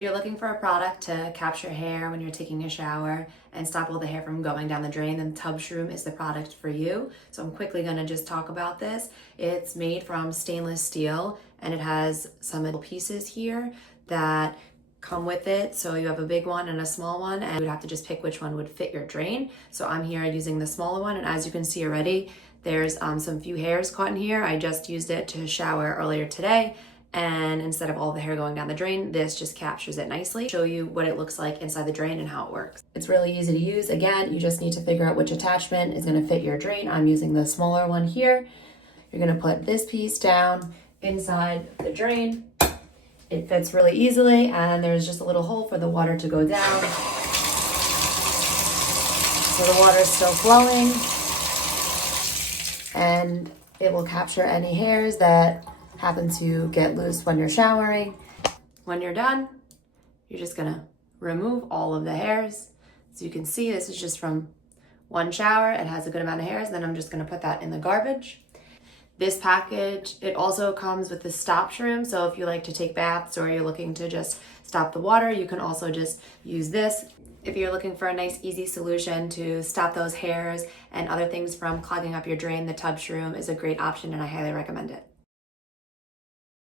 You're looking for a product to capture hair when you're taking a shower and stop all the hair from going down the drain, then TubShroom is the product for you. So I'm quickly gonna just talk about this. It's made from stainless steel and it has some little pieces here that come with it. So you have a big one and a small one, and you would have to just pick which one would fit your drain. So I'm here using the smaller one, and as you can see already, there's some few hairs caught in here. I just used it to shower earlier today, and instead of all the hair going down the drain, this just captures it nicely. Show you what it looks like inside the drain and how it works. It's really easy to use. Again, you just need to figure out which attachment is going to fit your drain. I'm using the smaller one here. You're going to put this piece down inside the drain. It fits really easily, and there's just a little hole for the water to go down. So the water is still flowing, and it will capture any hairs that happen to get loose when you're showering. When you're done, you're just gonna remove all of the hairs. So you can see this is just from one shower. It has a good amount of hairs. Then I'm just gonna put that in the garbage. This package, it also comes with the TubShroom. So if you like to take baths or you're looking to just stop the water, you can also just use this. If you're looking for a nice, easy solution to stop those hairs and other things from clogging up your drain, the TubShroom is a great option and I highly recommend it.